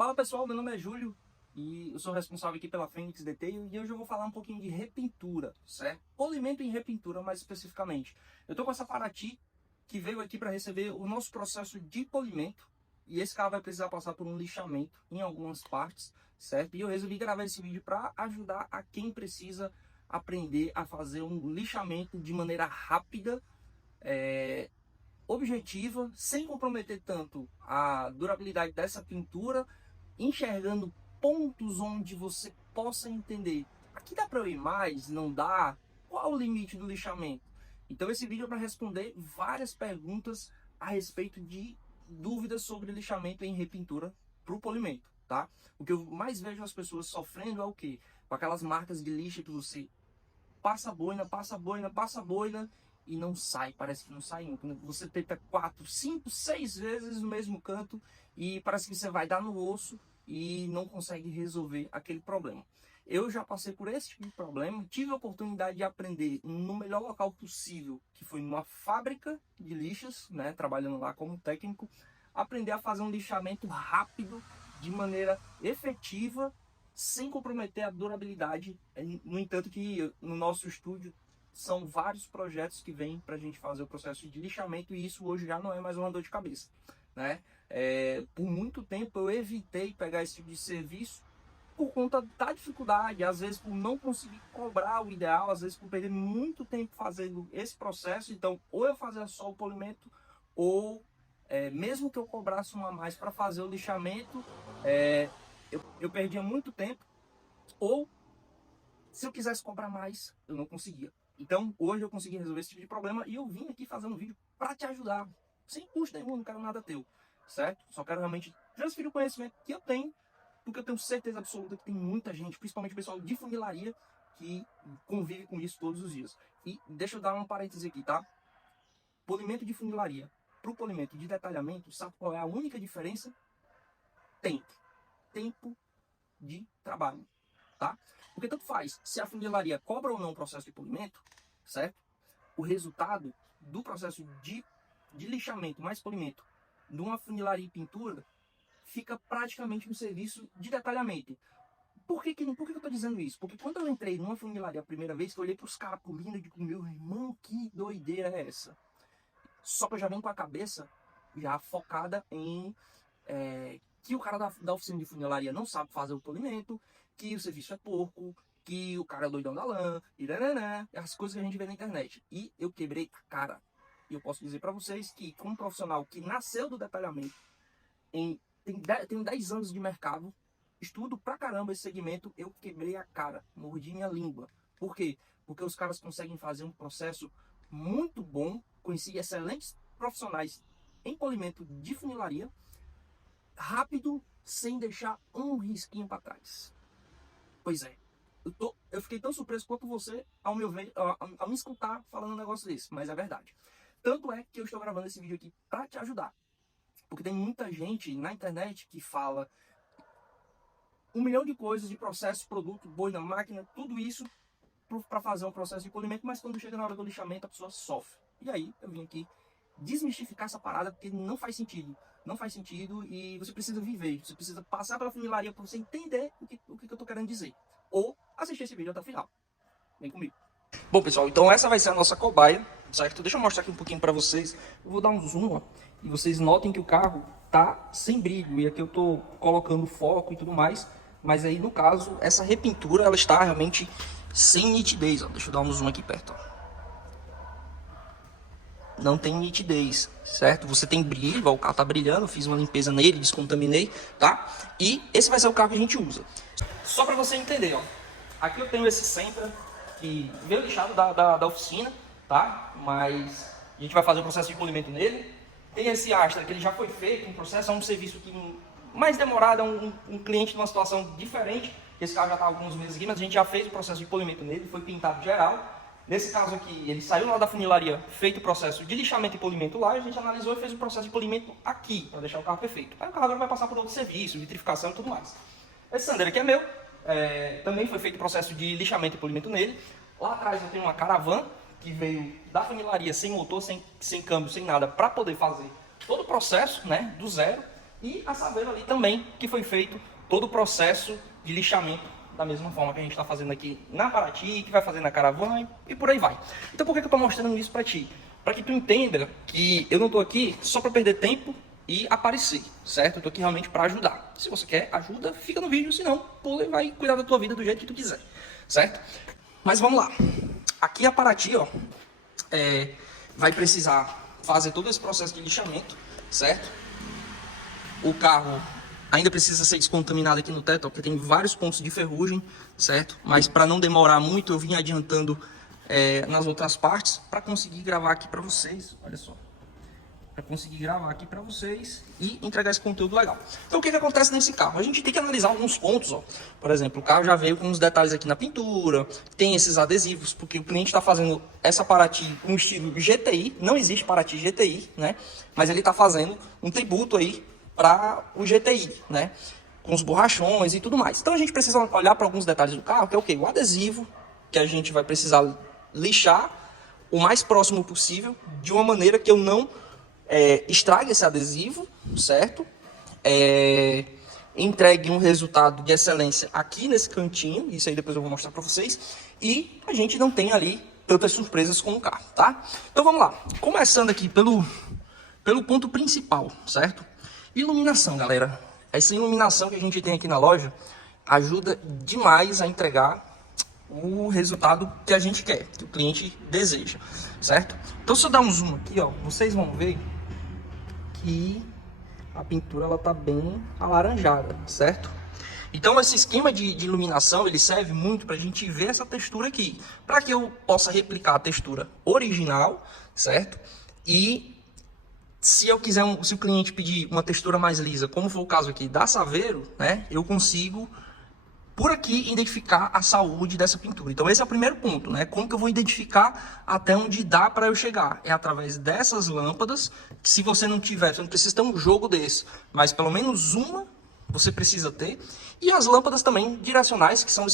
Fala pessoal, meu nome é Júlio e eu sou responsável aqui pela Fênix Detail e hoje eu vou falar um pouquinho de repintura, certo? Polimento em repintura mais especificamente. Eu tô com essa Paraty que veio aqui para receber o nosso processo de polimento e esse carro vai precisar passar por um lixamento em algumas partes, certo? E eu resolvi gravar esse vídeo para ajudar a quem precisa aprender a fazer um lixamento de maneira rápida, objetiva, sem comprometer tanto a durabilidade dessa pintura, enxergando pontos onde você possa entender, aqui dá para eu ir mais, não dá, qual o limite do lixamento. Então esse vídeo é para responder várias perguntas a respeito de dúvidas sobre lixamento em repintura para o polimento, tá? O que eu mais vejo as pessoas sofrendo é o quê? Com aquelas marcas de lixa que você passa boina, passa boina, passa boina e não sai, parece que não sai nunca. Você tenta 4, 5, 6 vezes no mesmo canto e parece que você vai dar no osso e não consegue resolver aquele problema. Eu já passei por esse tipo de problema, tive a oportunidade de aprender no melhor local possível, que foi numa fábrica de lixas, né, trabalhando lá como técnico, aprender a fazer um lixamento rápido, de maneira efetiva, sem comprometer a durabilidade. No entanto que no nosso estúdio são vários projetos que vêm para a gente fazer o processo de lixamento e isso hoje já não é mais uma dor de cabeça, né? Por muito tempo eu evitei pegar esse tipo de serviço por conta da dificuldade, às vezes por não conseguir cobrar o ideal, às vezes por perder muito tempo fazendo esse processo. Então ou eu fazia só o polimento ou mesmo que eu cobrasse um a mais para fazer o lixamento, eu perdia muito tempo, ou se eu quisesse cobrar mais, eu não conseguia. Então, hoje eu consegui resolver esse tipo de problema e eu vim aqui fazendo um vídeo para te ajudar. Sem custo nenhum, não quero nada teu, certo? Só quero realmente transferir o conhecimento que eu tenho, porque eu tenho certeza absoluta que tem muita gente, principalmente o pessoal de funilaria, que convive com isso todos os dias. E deixa eu dar um parêntese aqui, tá? Polimento de funilaria para o polimento de detalhamento, sabe qual é a única diferença? Tempo. Tempo de trabalho, tá? Porque tanto faz se a funilaria cobra ou não o processo de polimento, certo? O resultado do processo de lixamento mais polimento de uma funilaria e pintura fica praticamente no serviço de detalhamento. Por que eu tô dizendo isso? Porque quando eu entrei numa funilaria a primeira vez, que eu olhei pros caras polindo e digo, meu irmão, que doideira é essa? Só que eu já venho com a cabeça já focada em que o cara da oficina de funilaria não sabe fazer o polimento, que o serviço é porco, que o cara é doidão da lã, e as coisas que a gente vê na internet. E eu quebrei a cara. E eu posso dizer para vocês que, como profissional que nasceu do detalhamento, tenho 10 anos de mercado, estudo pra caramba esse segmento, eu quebrei a cara, mordi minha língua. Por quê? Porque os caras conseguem fazer um processo muito bom, conheci excelentes profissionais em polimento de funilaria, rápido, sem deixar um risquinho para trás. Pois é, eu fiquei tão surpreso quanto você ao me escutar falando um negócio desse, mas é verdade. Tanto é que eu estou gravando esse vídeo aqui para te ajudar, porque tem muita gente na internet que fala 1 milhão de coisas de processo, produto, boina, máquina, tudo isso para fazer um processo de polimento, mas quando chega na hora do lixamento a pessoa sofre. E aí eu vim aqui desmistificar essa parada, porque não faz sentido. Não faz sentido e você precisa viver, você precisa passar pela funilaria para você entender o que eu tô querendo dizer. Ou assistir esse vídeo até o final. Vem comigo. Bom, pessoal, então essa vai ser a nossa cobaia, certo? Deixa eu mostrar aqui um pouquinho para vocês. Eu vou dar um zoom, ó, e vocês notem que o carro tá sem brilho. E aqui eu tô colocando foco e tudo mais. Mas aí, no caso, essa repintura, ela está realmente sem nitidez, ó. Deixa eu dar um zoom aqui perto, ó. Não tem nitidez, certo? Você tem brilho, ó, o carro tá brilhando, fiz uma limpeza nele, descontaminei, tá? E esse vai ser o carro que a gente usa. Só para você entender, ó. Aqui eu tenho esse Sentra, que veio lixado da oficina, tá? Mas a gente vai fazer o processo de polimento nele. Tem esse Astra, que ele já foi feito, um processo, é um serviço que mais demorado, é um cliente numa situação diferente. Esse carro já tá há alguns meses aqui, mas a gente já fez o processo de polimento nele, foi pintado geral. Nesse caso aqui, ele saiu lá da funilaria, feito o processo de lixamento e polimento lá, a gente analisou e fez o processo de polimento aqui, para deixar o carro perfeito. Aí o carro agora vai passar por outro serviço, vitrificação e tudo mais. Esse Sandero aqui é meu, também foi feito o processo de lixamento e polimento nele. Lá atrás eu tenho uma Caravan, que veio da funilaria sem motor, sem câmbio, sem nada, para poder fazer todo o processo, né, do zero. E a Saveiro ali também, que foi feito todo o processo de lixamento da mesma forma que a gente está fazendo aqui na Paraty, que vai fazer na Caravana e por aí vai. Então por que eu estou mostrando isso para ti? Para que tu entenda que eu não estou aqui só para perder tempo e aparecer, certo? Eu estou aqui realmente para ajudar. Se você quer ajuda, fica no vídeo, se não, pula e vai cuidar da tua vida do jeito que tu quiser, certo? Mas vamos lá. Aqui a Paraty, ó, vai precisar fazer todo esse processo de lixamento, certo? O carro ainda precisa ser descontaminado aqui no teto, ó, porque tem vários pontos de ferrugem, certo? Mas para não demorar muito, eu vim adiantando nas outras partes para conseguir gravar aqui para vocês. Olha só. Para conseguir gravar aqui para vocês e entregar esse conteúdo legal. Então o que acontece nesse carro? A gente tem que analisar alguns pontos, ó. Por exemplo, o carro já veio com uns detalhes aqui na pintura, tem esses adesivos, porque o cliente está fazendo essa Paraty com estilo GTI, não existe Paraty GTI, né? Mas ele está fazendo um tributo aí para o GTI, né? Com os borrachões e tudo mais. Então a gente precisa olhar para alguns detalhes do carro, que é o quê? O adesivo, que a gente vai precisar lixar o mais próximo possível, de uma maneira que eu não estrague esse adesivo, certo? Entregue um resultado de excelência aqui nesse cantinho, isso aí depois eu vou mostrar para vocês, e a gente não tem ali tantas surpresas com o carro, tá? Então vamos lá, começando aqui pelo ponto principal, certo? Iluminação, galera. Essa iluminação que a gente tem aqui na loja ajuda demais a entregar o resultado que a gente quer, que o cliente deseja, certo? Então se eu dar um zoom aqui, ó, vocês vão ver que a pintura ela tá bem alaranjada, certo? Então esse esquema de iluminação ele serve muito para a gente ver essa textura aqui, para que eu possa replicar a textura original, certo? E se eu quiser, se o cliente pedir uma textura mais lisa, como foi o caso aqui da Saveiro, né, eu consigo por aqui identificar a saúde dessa pintura. Então esse é o primeiro ponto, né? Como que eu vou identificar até onde dá para eu chegar? É através dessas lâmpadas, que se você não tiver, você não precisa ter um jogo desse, mas pelo menos uma você precisa ter. E as lâmpadas também direcionais, que são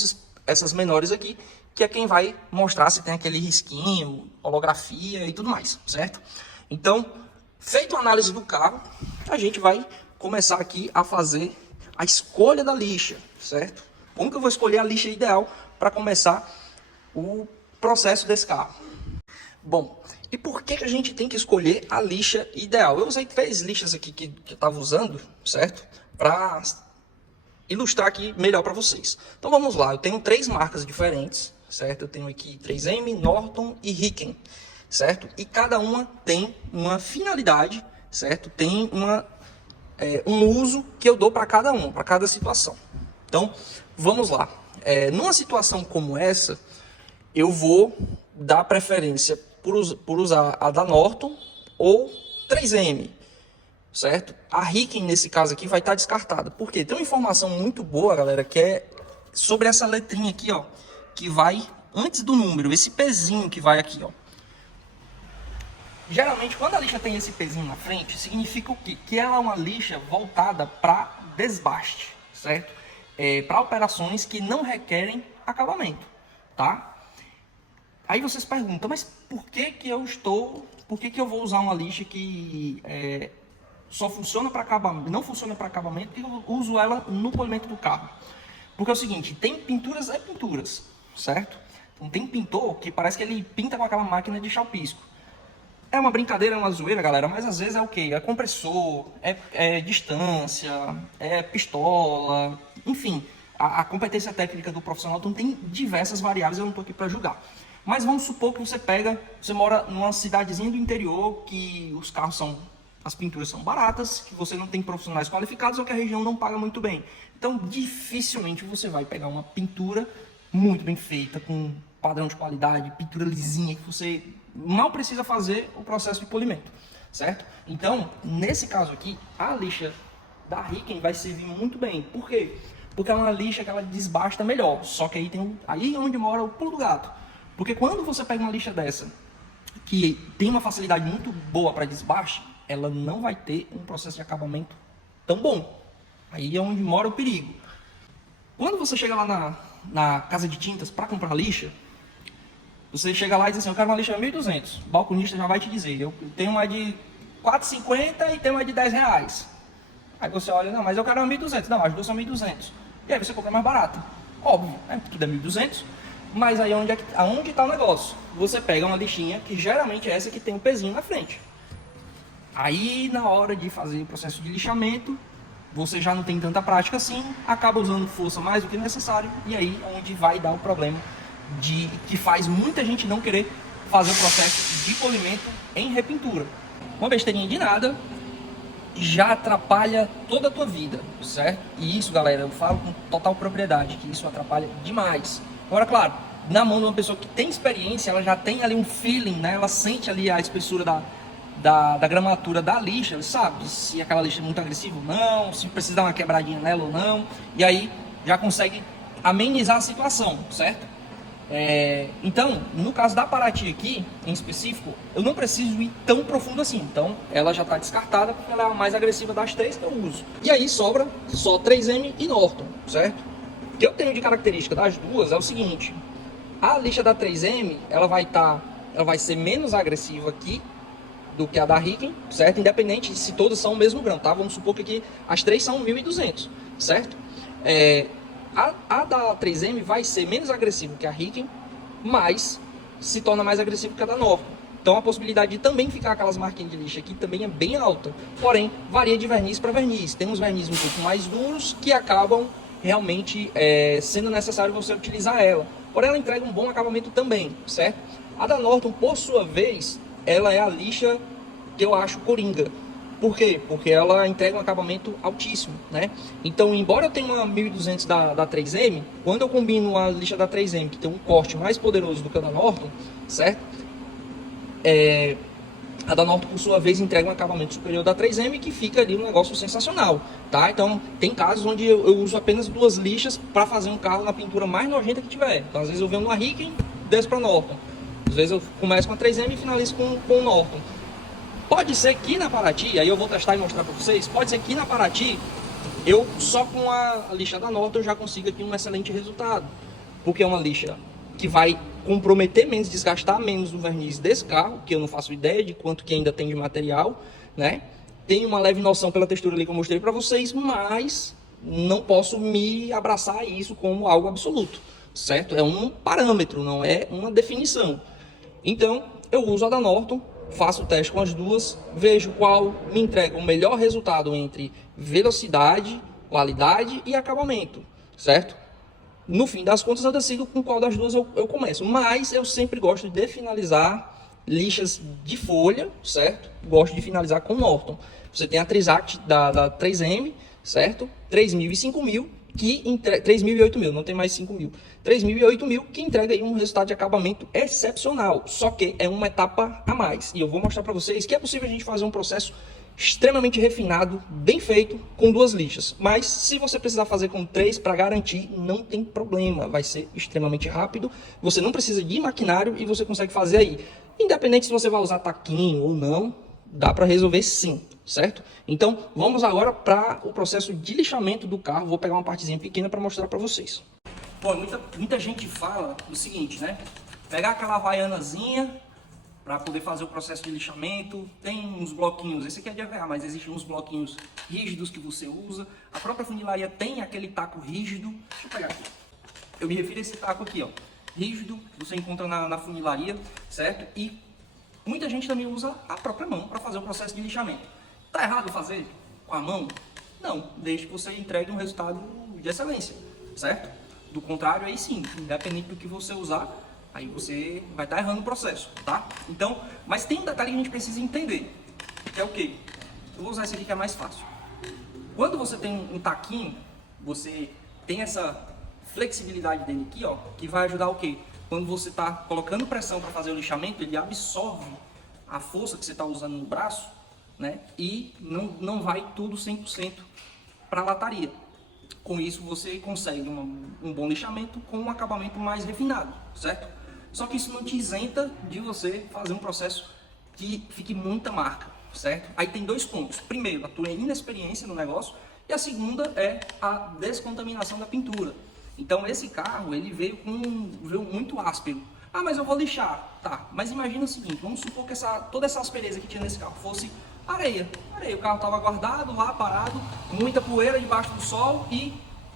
essas menores aqui, que é quem vai mostrar se tem aquele risquinho, holografia e tudo mais, certo? Então, feito a análise do carro, a gente vai começar aqui a fazer a escolha da lixa, certo? Como que eu vou escolher a lixa ideal para começar o processo desse carro? Bom, e por que a gente tem que escolher a lixa ideal? Eu usei 3 lixas aqui que eu estava usando, certo? Para ilustrar aqui melhor para vocês. Então vamos lá, eu tenho 3 marcas diferentes, certo? Eu tenho aqui 3M, Norton e Riken, certo? E cada uma tem uma finalidade, certo? Tem um uso que eu dou para cada uma, para cada situação. Então, vamos lá. Numa situação como essa, eu vou dar preferência por usar a da Norton ou 3M, certo? A Riken, nesse caso aqui, vai estar descartada. Por quê? Tem uma informação muito boa, galera, que é sobre essa letrinha aqui, ó, que vai antes do número, esse pezinho que vai aqui, ó. Geralmente, quando a lixa tem esse pezinho na frente, significa o quê? Que ela é uma lixa voltada para desbaste, certo? Para operações que não requerem acabamento, tá? Aí vocês perguntam, mas por que que eu vou usar uma lixa que só funciona para acabamento, não funciona para acabamento, e eu uso ela no polimento do carro? Porque é o seguinte, tem pinturas e pinturas, certo? Então tem pintor que parece que ele pinta com aquela máquina de chapisco. É uma brincadeira, é uma zoeira, galera, mas às vezes é o quê? É compressor, é distância, é pistola, enfim. A competência técnica do profissional então, tem diversas variáveis, eu não estou aqui para julgar. Mas vamos supor que você mora numa cidadezinha do interior, que os carros as pinturas são baratas, que você não tem profissionais qualificados ou que a região não paga muito bem. Então, dificilmente você vai pegar uma pintura muito bem feita, com padrão de qualidade, pintura lisinha, que você mal precisa fazer o processo de polimento, certo? Então, nesse caso aqui, a lixa da Riken vai servir muito bem. Por quê? Porque é uma lixa que ela desbasta melhor. Só que aí é onde mora o pulo do gato. Porque quando você pega uma lixa dessa, que tem uma facilidade muito boa para desbaste, ela não vai ter um processo de acabamento tão bom. Aí é onde mora o perigo. Quando você chega lá na casa de tintas para comprar lixa, você chega lá e diz assim, eu quero uma lixa 1.200. O balconista já vai te dizer, eu tenho uma de 4,50 e tenho uma de R$10. Aí você olha, não, mas eu quero uma 1.200. Não, as duas são 1.200. E aí você compra mais barato. Óbvio, né? Tudo é 1.200. Mas aí aonde está o negócio? Você pega uma lixinha, que geralmente é essa que tem um pezinho na frente. Aí na hora de fazer o processo de lixamento, você já não tem tanta prática assim, acaba usando força mais do que necessário. E aí é onde vai dar o problema que faz muita gente não querer fazer o processo de polimento em repintura. Uma besteirinha de nada já atrapalha toda a tua vida, certo? E isso, galera, eu falo com total propriedade, que isso atrapalha demais. Agora, claro, na mão de uma pessoa que tem experiência, ela já tem ali um feeling, né? Ela sente ali a espessura da gramatura da lixa, ela sabe se aquela lixa é muito agressiva ou não, se precisa dar uma quebradinha nela ou não, e aí já consegue amenizar a situação, certo? Então, no caso da Paraty aqui, em específico, eu não preciso ir tão profundo assim. Então, ela já está descartada porque ela é a mais agressiva das três que eu uso. E aí sobra só 3M e Norton, certo? O que eu tenho de característica das duas é o seguinte: a lixa da 3M, ela vai ser menos agressiva aqui do que a da Riken, certo? Independente se todas são o mesmo grão, tá? Vamos supor que aqui as três são 1.200, certo? A da 3M vai ser menos agressiva que a Riken, mas se torna mais agressiva que a da Norton. Então a possibilidade de também ficar aquelas marquinhas de lixa aqui também é bem alta. Porém, varia de verniz para verniz. Tem uns verniz um pouco mais duros que acabam realmente sendo necessário você utilizar ela. Porém, ela entrega um bom acabamento também, certo? A da Norton, por sua vez, ela é a lixa que eu acho coringa. Por quê? Porque ela entrega um acabamento altíssimo, né? Então, embora eu tenha uma 1.200 da 3M, quando eu combino a lixa da 3M, que tem um corte mais poderoso do que a da Norton, certo? A da Norton, por sua vez, entrega um acabamento superior da 3M, que fica ali um negócio sensacional, tá? Então, tem casos onde eu uso apenas duas lixas para fazer um carro na pintura mais nojenta que tiver. Então, às vezes eu venho numa Riken, desço para Norton. Às vezes eu começo com a 3M e finalizo com o Norton. Pode ser que na Paraty, aí eu vou testar e mostrar para vocês, pode ser que na Paraty, eu só com a lixa da Norton eu já consiga aqui um excelente resultado. Porque é uma lixa que vai comprometer menos, desgastar menos o verniz desse carro, que eu não faço ideia de quanto que ainda tem de material, né? Tem uma leve noção pela textura ali que eu mostrei para vocês, mas não posso me abraçar a isso como algo absoluto, certo? É um parâmetro, não é uma definição. Então, eu uso a da Norton, faço o teste com as duas, vejo qual me entrega o melhor resultado entre velocidade, qualidade e acabamento, certo? No fim das contas, eu decido com qual das duas eu começo, mas eu sempre gosto de finalizar lixas de folha, certo? Gosto de finalizar com Norton. Você tem a Trizact da 3M, certo? 3.000 e 5.000, que 3.000 e 8.000, não tem mais 5.000. 3.000 e 8.000, que entrega aí um resultado de acabamento excepcional, só que é uma etapa a mais. E eu vou mostrar para vocês que é possível a gente fazer um processo extremamente refinado, bem feito, com duas lixas. Mas se você precisar fazer com três para garantir, não tem problema, vai ser extremamente rápido. Você não precisa de maquinário e você consegue fazer aí. Independente se você vai usar taquinho ou não, dá para resolver sim, certo? Então vamos agora para o processo de lixamento do carro. Vou pegar uma partezinha pequena para mostrar para vocês. Pô, muita gente fala o seguinte, né? Pegar aquela havaianazinha para poder fazer o processo de lixamento, tem uns bloquinhos, esse aqui é de EVA, mas existem uns bloquinhos rígidos que você usa. A própria funilaria tem aquele taco rígido. Deixa eu pegar aqui. Eu me refiro a esse taco aqui, ó, rígido, que você encontra na funilaria, certo? E muita gente também usa a própria mão para fazer o processo de lixamento. Tá errado fazer com a mão? Não, desde que você entregue um resultado de excelência, certo? Do contrário, aí sim, independente do que você usar, aí você vai estar errando o processo, tá? Então, mas tem um detalhe que a gente precisa entender, que é o quê? Eu vou usar esse aqui que é mais fácil. Quando você tem um taquinho, você tem essa flexibilidade dele aqui, ó, que vai ajudar o quê? Quando você está colocando pressão para fazer o lixamento, ele absorve a força que você está usando no braço, né? E não vai tudo 100% para a lataria. Com isso, você consegue um bom lixamento com um acabamento mais refinado, certo? Só que isso não te isenta de você fazer um processo que fique muita marca, certo? Aí tem dois pontos. Primeiro, a tua inexperiência no negócio. E a segunda é a descontaminação da pintura. Então esse carro, ele veio muito áspero. Ah, mas eu vou lixar. Tá, mas imagina o seguinte, vamos supor que toda essa aspereza que tinha nesse carro fosse Areia. Areia. O carro estava guardado lá, parado, muita poeira debaixo do sol e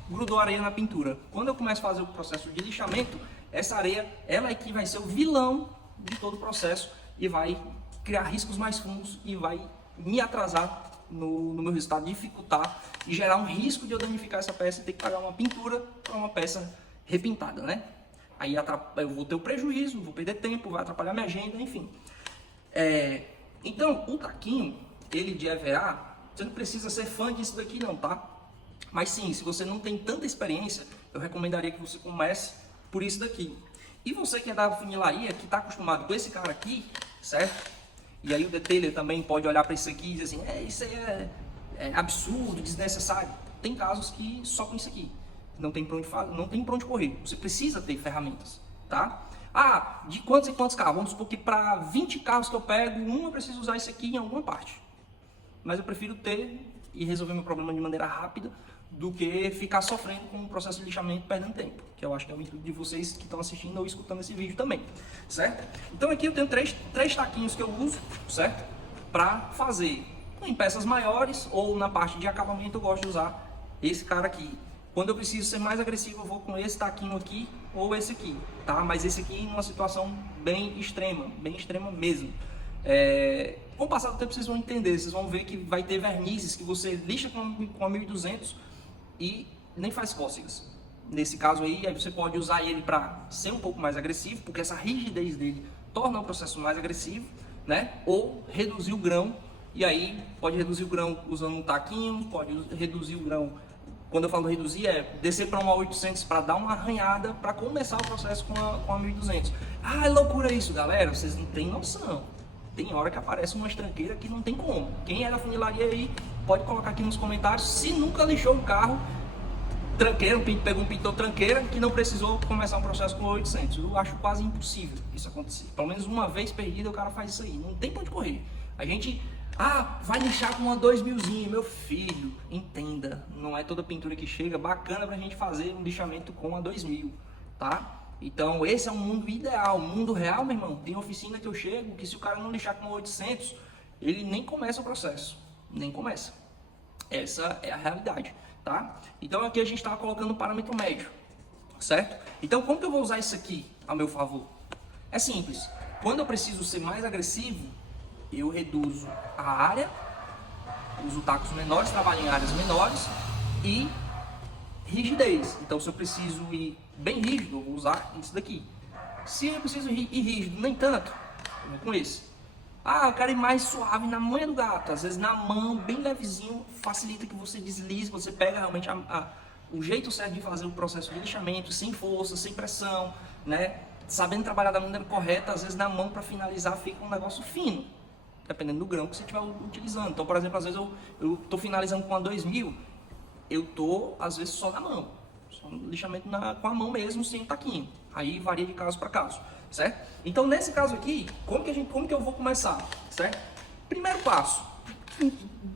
grudou areia na pintura. Quando eu começo a fazer o processo de lixamento, essa areia, ela é que vai ser o vilão de todo o processo e vai criar riscos mais fundos e vai me atrasar no meu resultado, dificultar e gerar um risco de eu danificar essa peça e ter que pagar uma pintura para uma peça repintada, né? Aí eu vou ter o prejuízo, vou perder tempo, vai atrapalhar minha agenda, enfim. Então, o taquinho, ele de EVA, você não precisa ser fã disso daqui não, tá? Mas sim, se você não tem tanta experiência, eu recomendaria que você comece por isso daqui. E você que é da funilaria, que está acostumado com esse cara aqui, certo? E aí o detailer também pode olhar para isso aqui e dizer assim, isso aí é absurdo, desnecessário. Tem casos que só com isso aqui não tem para onde correr. Você precisa ter ferramentas, tá? De quantos e quantos carros? Vamos supor que para 20 carros que eu pego, eu preciso usar isso aqui em alguma parte. Mas eu prefiro ter e resolver meu problema de maneira rápida do que ficar sofrendo com o processo de lixamento perdendo tempo, que eu acho que é o intuito de vocês que estão assistindo ou escutando esse vídeo também, certo? Então aqui eu tenho três taquinhos que eu uso, certo? Para fazer em peças maiores ou na parte de acabamento eu gosto de usar esse cara aqui. Quando eu preciso ser mais agressivo eu vou com esse taquinho aqui ou esse aqui, tá? Mas esse aqui em uma situação bem extrema mesmo. Com o passar do tempo vocês vão entender, vocês vão ver que vai ter vernizes que você lixa com a 1200 e nem faz cócegas. Nesse caso aí você pode usar ele para ser um pouco mais agressivo, porque essa rigidez dele torna o processo mais agressivo, né? Ou reduzir o grão, e aí pode reduzir o grão usando um taquinho, pode reduzir o grão, quando eu falo reduzir descer para uma 800 para dar uma arranhada para começar o processo com a 1200. É loucura isso, galera, vocês não têm noção. Tem hora que aparece uma tranqueira que não tem como. Quem é da funilaria aí, pode colocar aqui nos comentários se nunca lixou um carro tranqueira, pegou um pintor tranqueira que não precisou começar um processo com 800. Eu acho quase impossível isso acontecer. Pelo menos uma vez perdida o cara faz isso aí. Não tem pra onde correr. A gente, vai lixar com uma 2000zinha, meu filho, entenda. Não é toda pintura que chega bacana pra gente fazer um lixamento com a 2000, tá? Então esse é um mundo ideal, um mundo real, meu irmão. Tem oficina que eu chego que se o cara não lixar com 800, ele nem começa o processo, nem começa. Essa é a realidade, tá? Então aqui a gente está colocando um parâmetro médio, certo? Então como que eu vou usar isso aqui a meu favor? É simples. Quando eu preciso ser mais agressivo, eu reduzo a área, uso tacos menores, trabalho em áreas menores e rigidez. Então se eu preciso ir bem rígido, eu vou usar isso daqui. Se eu preciso ir rígido, nem tanto, eu vou com esse. Eu quero ir mais suave na manha do gato. Às vezes na mão, bem levezinho, facilita que você deslize, você pega realmente o jeito certo de fazer o processo de lixamento, sem força, sem pressão, né? Sabendo trabalhar da maneira correta, às vezes na mão para finalizar fica um negócio fino, dependendo do grão que você estiver utilizando. Então, por exemplo, às vezes eu estou finalizando com a 2000, eu estou às vezes só na mão, só no lixamento com a mão mesmo, sem o taquinho. Aí varia de caso para caso, certo? Então nesse caso aqui, como que eu vou começar, certo? Primeiro passo,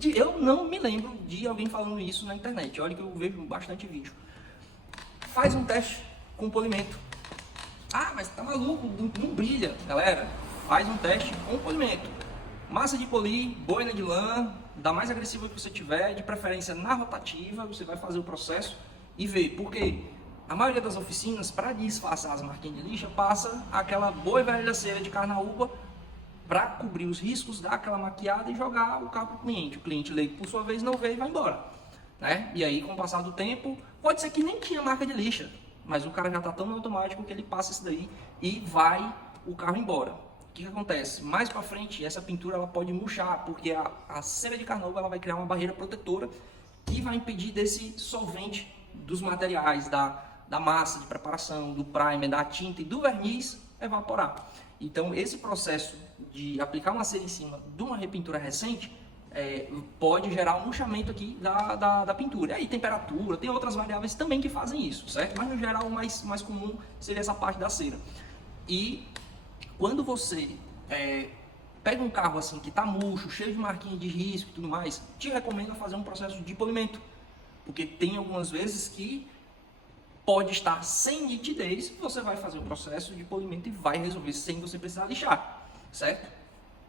eu não me lembro de alguém falando isso na internet, olha que eu vejo bastante vídeo. Faz um teste com polimento. Mas tá maluco, não brilha. Galera, faz um teste com polimento. Massa de polir, boina de lã, da mais agressiva que você tiver, de preferência na rotativa, você vai fazer o processo e ver, porque a maioria das oficinas, para disfarçar as marquinhas de lixa, passa aquela boa e velha cera de carnaúba para cobrir os riscos, dar aquela maquiada e jogar o carro para o cliente. O cliente leigo, por sua vez, não vê e vai embora, né? E aí, com o passar do tempo, pode ser que nem tinha marca de lixa, mas o cara já está tão no automático que ele passa isso daí e vai o carro embora. O que acontece? Mais para frente, essa pintura ela pode murchar, porque a cera de carnaúba ela vai criar uma barreira protetora que vai impedir desse solvente dos materiais, da massa de preparação, do primer, da tinta e do verniz evaporar. Então esse processo de aplicar uma cera em cima de uma repintura recente pode gerar um murchamento aqui da pintura. E aí temperatura, tem outras variáveis também que fazem isso, certo? Mas no geral o mais comum seria essa parte da cera. E quando você pega um carro assim que está murcho, cheio de marquinhas de risco e tudo mais, te recomendo fazer um processo de polimento. Porque tem algumas vezes que pode estar sem nitidez, você vai fazer o processo de polimento e vai resolver sem você precisar lixar, certo?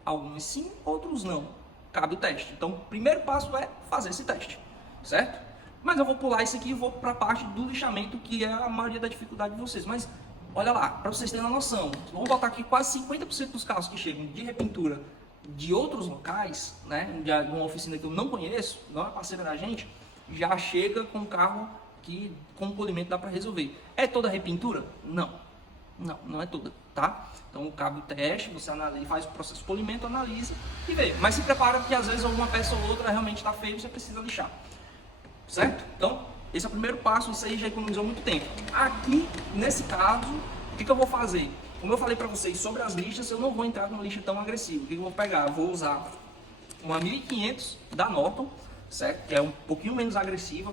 Alguns sim, outros não, cabe o teste. Então, o primeiro passo é fazer esse teste, certo? Mas eu vou pular isso aqui e vou para a parte do lixamento, que é a maioria da dificuldade de vocês. Mas, olha lá, para vocês terem uma noção, vamos botar aqui quase 50% dos carros que chegam de repintura de outros locais, né, de uma oficina que eu não conheço, não é parceira da gente, já chega com um carro que com polimento dá para resolver. É toda repintura? Não é toda, tá? Então cabe o teste, você analisa, faz o processo de polimento, analisa e vê. Mas se prepara porque às vezes alguma peça ou outra realmente está feia e você precisa lixar, certo? Então esse é o primeiro passo, isso aí já economizou muito tempo. Aqui, nesse caso, o que eu vou fazer? Como eu falei para vocês sobre as lixas, eu não vou entrar com uma lixa tão agressiva. O que eu vou pegar? Eu vou usar uma 1500 da Norton, certo? Que é um pouquinho menos agressiva.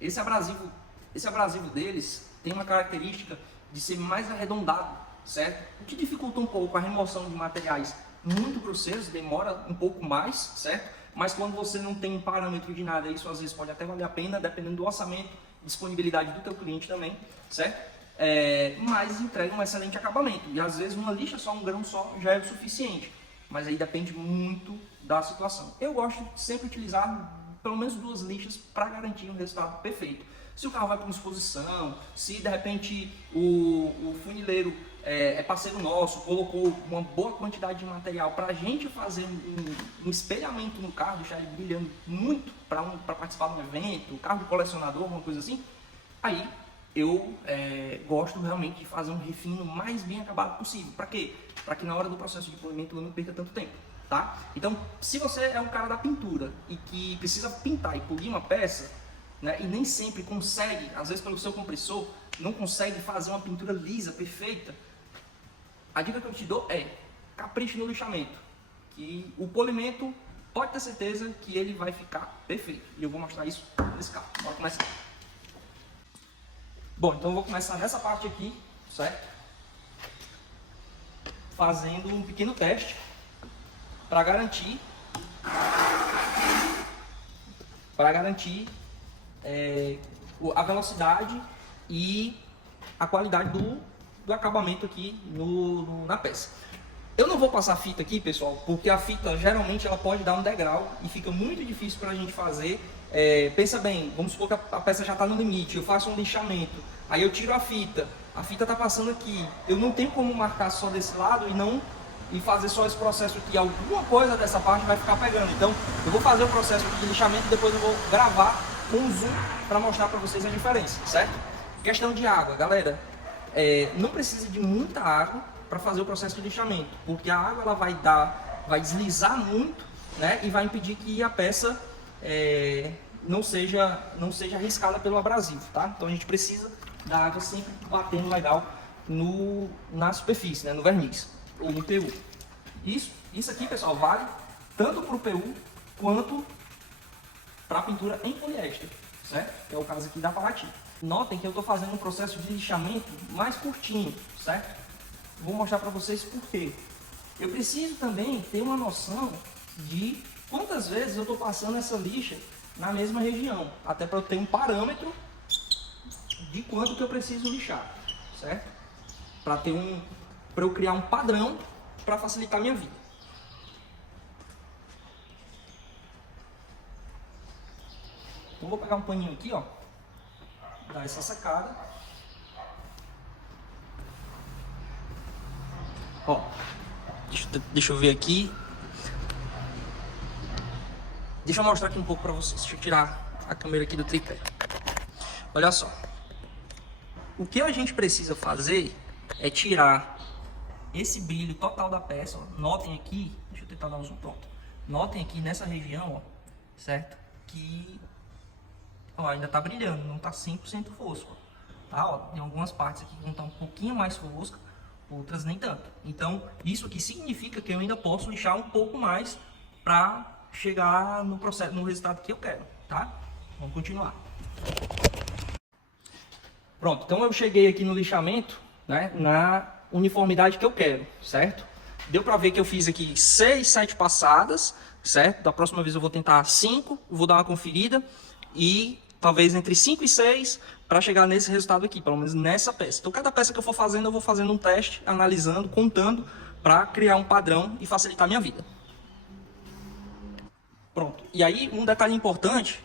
Esse abrasivo deles tem uma característica de ser mais arredondado, certo? O que dificulta um pouco a remoção de materiais muito grosseiros, demora um pouco mais, certo? Mas quando você não tem parâmetro de nada, isso às vezes pode até valer a pena, dependendo do orçamento, disponibilidade do teu cliente também, certo? Mas entrega um excelente acabamento. E às vezes uma lixa só, um grão só, já é o suficiente. Mas aí depende muito da situação. Eu gosto de sempre utilizar pelo menos 2 lixas para garantir um resultado perfeito. Se o carro vai para uma exposição, se de repente o funileiro é parceiro nosso, colocou uma boa quantidade de material para a gente fazer um espelhamento no carro, deixar ele brilhando muito para participar de um evento, carro de colecionador, alguma coisa assim, aí eu gosto realmente de fazer um refino mais bem acabado possível. Para quê? Para que na hora do processo de polimento eu não perca tanto tempo. Tá? Então, se você é um cara da pintura e que precisa pintar e polir uma peça, né, e nem sempre consegue, às vezes pelo seu compressor, não consegue fazer uma pintura lisa, perfeita, a dica que eu te dou é capriche no lixamento, que o polimento pode ter certeza que ele vai ficar perfeito. E eu vou mostrar isso nesse carro. Bora começar. Bom, então eu vou começar nessa parte aqui, certo? Fazendo um pequeno teste para garantir a velocidade e a qualidade do acabamento aqui na peça. Eu não vou passar fita aqui, pessoal, porque a fita geralmente ela pode dar um degrau e fica muito difícil para a gente fazer. Pensa bem, vamos supor que a peça já está no limite, eu faço um lixamento, aí eu tiro a fita está passando aqui, eu não tenho como marcar só desse lado e fazer só esse processo aqui, alguma coisa dessa parte vai ficar pegando. Então eu vou fazer o processo de lixamento e depois eu vou gravar com zoom para mostrar para vocês a diferença, certo? Questão de água, galera, não precisa de muita água para fazer o processo de lixamento, porque a água ela vai deslizar muito, né, e vai impedir que a peça não seja riscada pelo abrasivo, tá? Então a gente precisa da água sempre batendo legal na superfície, né, no verniz ou no PU. Isso aqui, pessoal, vale tanto para o PU quanto para a pintura em poliéster, certo? Que é o caso aqui da Paraty. Notem que eu estou fazendo um processo de lixamento mais curtinho, certo? Vou mostrar para vocês por quê. Eu preciso também ter uma noção de quantas vezes eu estou passando essa lixa na mesma região, até para eu ter um parâmetro de quanto que eu preciso lixar, certo? Para eu criar um padrão para facilitar a minha vida. Então vou pegar um paninho aqui, ó, dar essa secada. Ó, deixa eu ver aqui. Deixa eu mostrar aqui um pouco para vocês. Deixa eu tirar a câmera aqui do tripé. Olha só. O que a gente precisa fazer é tirar esse brilho total da peça. Ó. Notem aqui, deixa eu tentar dar um zoom, pronto. Notem aqui nessa região, ó, certo? Que ainda tá brilhando, não tá 100% fosco. Tá? Ó, tem algumas partes aqui que vão estar um pouquinho mais fosca, outras nem tanto. Então, isso aqui significa que eu ainda posso lixar um pouco mais para chegar no processo, no resultado que eu quero, tá? Vamos continuar. Pronto, então eu cheguei aqui no lixamento, né, na uniformidade que eu quero, certo? Deu para ver que eu fiz aqui 6, 7 passadas, certo? Da próxima vez eu vou tentar 5, vou dar uma conferida e talvez entre 5 e 6 para chegar nesse resultado aqui, pelo menos nessa peça. Então cada peça que eu for fazendo, eu vou fazendo um teste, analisando, contando para criar um padrão e facilitar a minha vida. Pronto. E aí, um detalhe importante,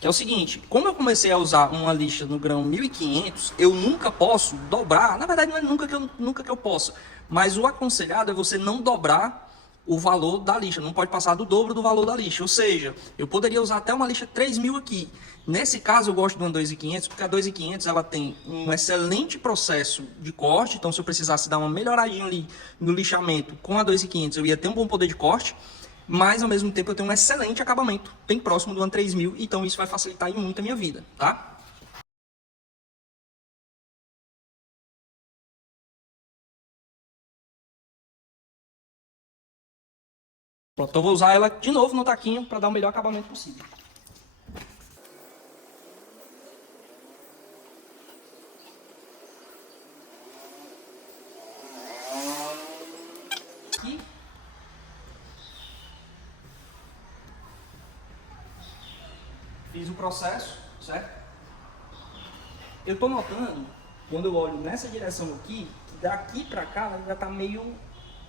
que é o seguinte, como eu comecei a usar uma lixa no grão 1500, eu nunca posso dobrar, na verdade não é nunca que eu possa, mas o aconselhado é você não dobrar o valor da lixa, não pode passar do dobro do valor da lixa, ou seja, eu poderia usar até uma lixa 3000 aqui. Nesse caso eu gosto de uma 2500, porque a 2500 ela tem um excelente processo de corte, então se eu precisasse dar uma melhoradinha ali no lixamento com a 2500, eu ia ter um bom poder de corte, mas ao mesmo tempo eu tenho um excelente acabamento, bem próximo do ano 3000, então isso vai facilitar muito a minha vida, tá? Pronto, então eu vou usar ela de novo no taquinho para dar o melhor acabamento possível. Aqui. Fiz o processo, certo? Eu tô notando, quando eu olho nessa direção aqui, que daqui para cá ela já tá meio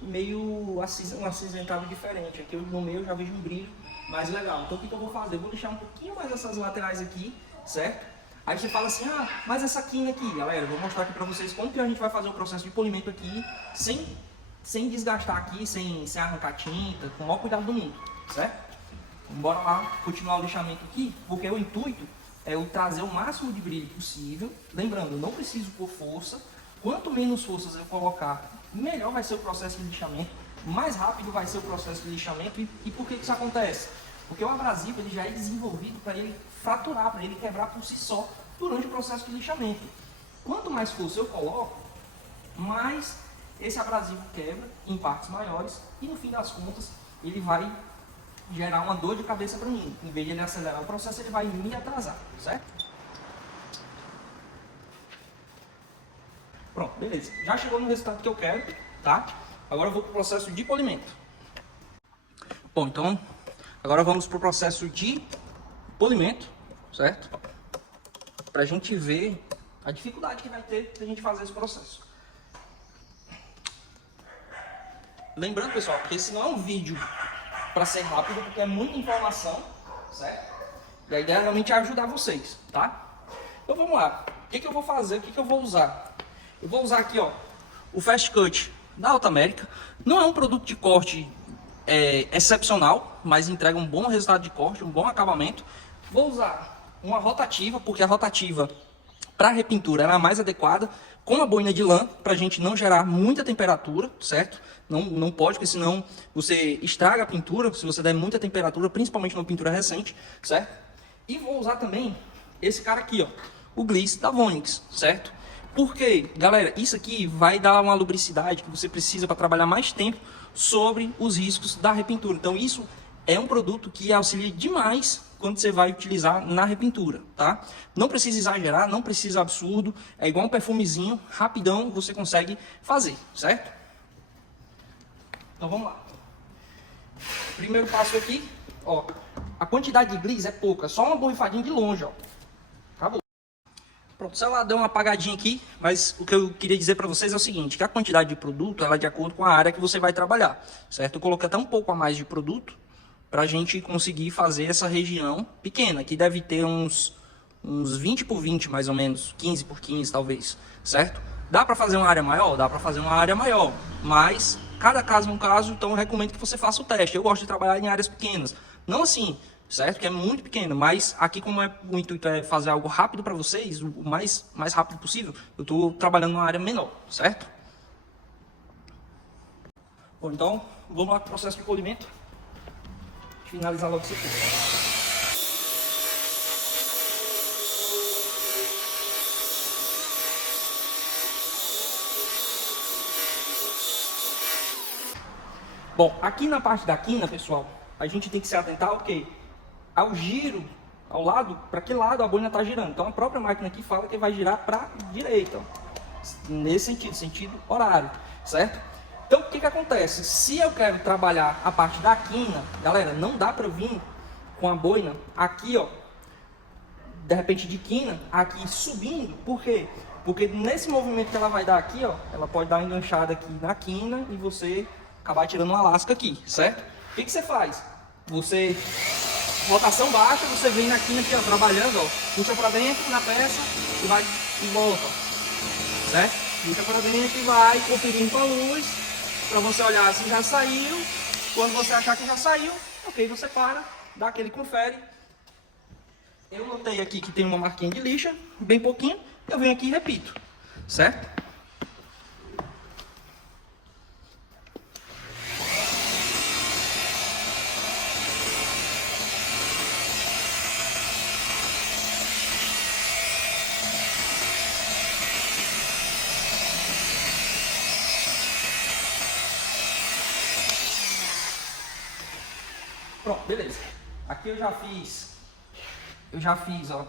um acinzentado diferente. Aqui no meio eu já vejo um brilho mais legal. Então o que eu vou fazer? Eu vou deixar um pouquinho mais essas laterais aqui, certo? Aí você fala assim, ah, mas essa quina aqui, galera, eu vou mostrar aqui para vocês como que a gente vai fazer o processo de polimento aqui, sem desgastar aqui, sem arrancar tinta, com o maior cuidado do mundo, certo? Bora lá continuar o lixamento aqui, porque o intuito é eu trazer o máximo de brilho possível. Lembrando, eu não preciso pôr força. Quanto menos forças eu colocar, melhor vai ser o processo de lixamento, mais rápido vai ser o processo de lixamento. E por que isso acontece? Porque o abrasivo ele já é desenvolvido para ele fraturar, para ele quebrar por si só durante o processo de lixamento. Quanto mais força eu coloco, mais esse abrasivo quebra em partes maiores e no fim das contas ele vai gerar uma dor de cabeça para mim. Em vez de ele acelerar o processo, ele vai me atrasar, certo? Pronto, beleza. Já chegou no resultado que eu quero, tá? Agora eu vou para o processo de polimento. Bom, então, agora vamos para o processo de polimento, certo? Para a gente ver a dificuldade que vai ter de a gente fazer esse processo. Lembrando, pessoal, que esse não é um vídeo para ser rápido, porque é muita informação, certo? E a ideia é realmente ajudar vocês, tá? Então vamos lá. O que eu vou fazer? O que eu vou usar? Eu vou usar aqui, ó, o Fast Cut da Alta América. Não é um produto de corte excepcional, mas entrega um bom resultado de corte, um bom acabamento. Vou usar uma rotativa, porque a rotativa para repintura é a mais adequada, com a boina de lã, para a gente não gerar muita temperatura, certo? Não pode, porque senão você estraga a pintura, se você der muita temperatura, principalmente numa pintura recente, certo? E vou usar também esse cara aqui, ó, o Gliss da Vonix, certo? Porque, galera, isso aqui vai dar uma lubricidade que você precisa para trabalhar mais tempo sobre os riscos da repintura. Então isso é um produto que auxilia demais quando você vai utilizar na repintura, tá? Não precisa exagerar, não precisa absurdo, é igual um perfumezinho, rapidão você consegue fazer, certo? Então vamos lá. Primeiro passo aqui, ó, a quantidade de gliss é pouca, só uma borrifadinha de longe, ó. Acabou. Pronto, o celular deu uma apagadinha aqui, mas o que eu queria dizer para vocês é o seguinte, que a quantidade de produto, ela é de acordo com a área que você vai trabalhar, certo? Eu coloquei até um pouco a mais de produto, para a gente conseguir fazer essa região pequena, que deve ter uns 20 por 20 mais ou menos, 15 por 15 talvez, certo? Dá para fazer uma área maior? Dá para fazer uma área maior, mas cada caso é um caso, então eu recomendo que você faça o teste. Eu gosto de trabalhar em áreas pequenas, não assim, certo? Que é muito pequeno, mas aqui como o intuito é fazer algo rápido para vocês, o mais rápido possível, eu estou trabalhando numa área menor, certo? Bom, então, vamos lá para o processo de polimento. Finalizar logo isso aqui. Bom, aqui na parte da quina, pessoal, a gente tem que se atentar ao quê? Ao giro, ao lado, para que lado a boina está girando. Então a própria máquina aqui fala que vai girar para a direita, ó, nesse sentido horário, certo? Então, o que acontece? Se eu quero trabalhar a parte da quina, galera, não dá para vir com a boina aqui, ó, de repente de quina, aqui subindo. Por quê? Porque nesse movimento que ela vai dar aqui, ó, ela pode dar uma enganchada aqui na quina e você acabar tirando uma lasca aqui, certo? O que você faz? Você, rotação baixa, você vem na quina aqui, ó, trabalhando, ó, puxa pra dentro na peça e vai e volta, certo? Puxa pra dentro e vai conferindo com a luz, pra você olhar se já saiu. Quando você achar que já saiu, ok, você para, dá aquele confere. Eu notei aqui que tem uma marquinha de lixa, bem pouquinho, eu venho aqui e repito, certo? Pronto, beleza. Aqui eu já fiz ó,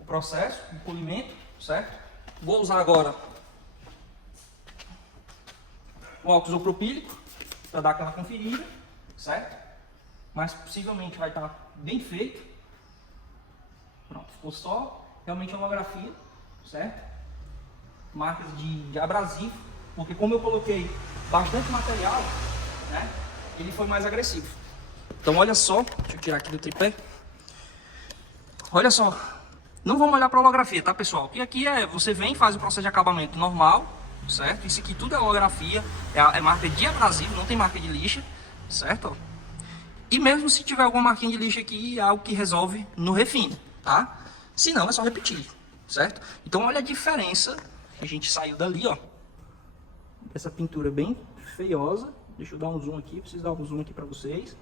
o processo, o polimento, certo? Vou usar agora o álcool isopropílico para dar aquela conferida, certo? Mas possivelmente vai estar bem feito. Pronto, ficou só realmente a holografia, certo? Marcas de abrasivo, porque como eu coloquei bastante material, né? Ele foi mais agressivo. Então olha só, deixa eu tirar aqui do tripé. Olha só, não vamos olhar para a holografia, tá pessoal? Porque aqui você vem e faz o processo de acabamento normal, certo? Isso aqui tudo é holografia, é marca de abrasivo, não tem marca de lixa, certo? E mesmo se tiver alguma marquinha de lixa aqui, é algo que resolve no refino, tá? Se não, é só repetir, certo? Então olha a diferença, a gente saiu dali, ó, essa pintura bem feiosa. Deixa eu dar um zoom aqui, preciso dar um zoom aqui para vocês.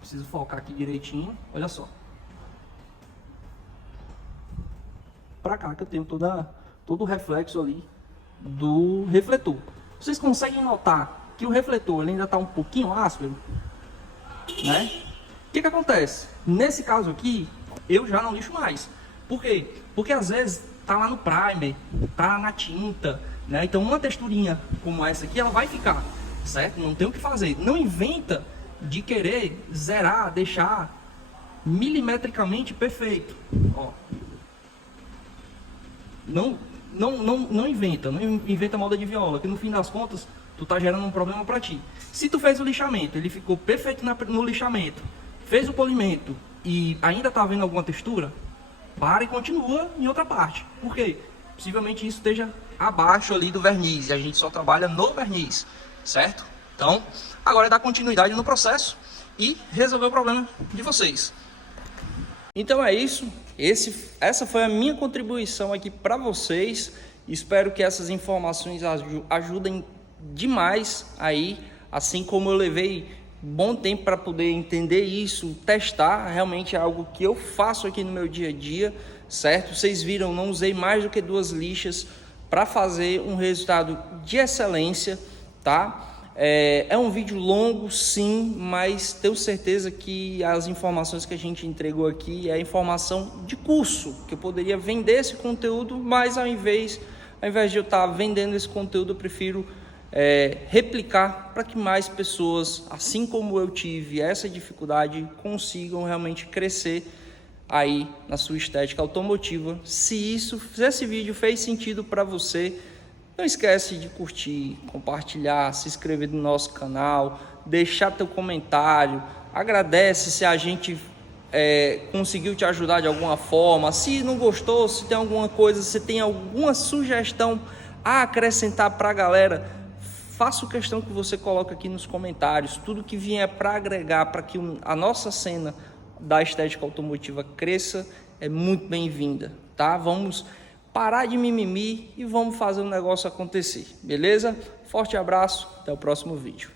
Preciso focar aqui direitinho, olha só. Pra cá que eu tenho todo o reflexo ali do refletor. Vocês conseguem notar que o refletor ele ainda está um pouquinho áspero, né? O que acontece? Nesse caso aqui, eu já não lixo mais. Por quê? Porque às vezes tá lá no primer, tá na tinta, né? Então uma texturinha como essa aqui, ela vai ficar, certo? Não tem o que fazer. Não inventa de querer zerar, deixar milimetricamente perfeito. Ó. Não inventa moda de viola, que no fim das contas tu tá gerando um problema para ti. Se tu fez o lixamento, ele ficou perfeito no lixamento, fez o polimento e ainda tá vendo alguma textura, para e continua em outra parte. Por quê? Possivelmente isso esteja abaixo ali do verniz, e a gente só trabalha no verniz, certo? Então, agora é dar continuidade no processo e resolver o problema de vocês. Então é isso, essa foi a minha contribuição aqui para vocês. Espero que essas informações ajudem demais aí, assim como eu levei bom tempo para poder entender isso, testar, realmente é algo que eu faço aqui no meu dia a dia, certo? Vocês viram, não usei mais do que 2 lixas para fazer um resultado de excelência, tá? É um vídeo longo, sim, mas tenho certeza que as informações que a gente entregou aqui é informação de curso, que eu poderia vender esse conteúdo, mas ao invés de eu estar vendendo esse conteúdo, eu prefiro replicar para que mais pessoas, assim como eu tive essa dificuldade, consigam realmente crescer aí na sua estética automotiva. Se esse vídeo fez sentido para você, não esquece de curtir, compartilhar, se inscrever no nosso canal, deixar teu comentário, agradece se a gente conseguiu te ajudar de alguma forma. Se não gostou, se tem alguma coisa, se tem alguma sugestão a acrescentar para a galera, faço questão que você coloque aqui nos comentários. Tudo que vier para agregar, para que a nossa cena da estética automotiva cresça, é muito bem-vinda, tá? Vamos parar de mimimi e vamos fazer o negócio acontecer, beleza? Forte abraço, até o próximo vídeo.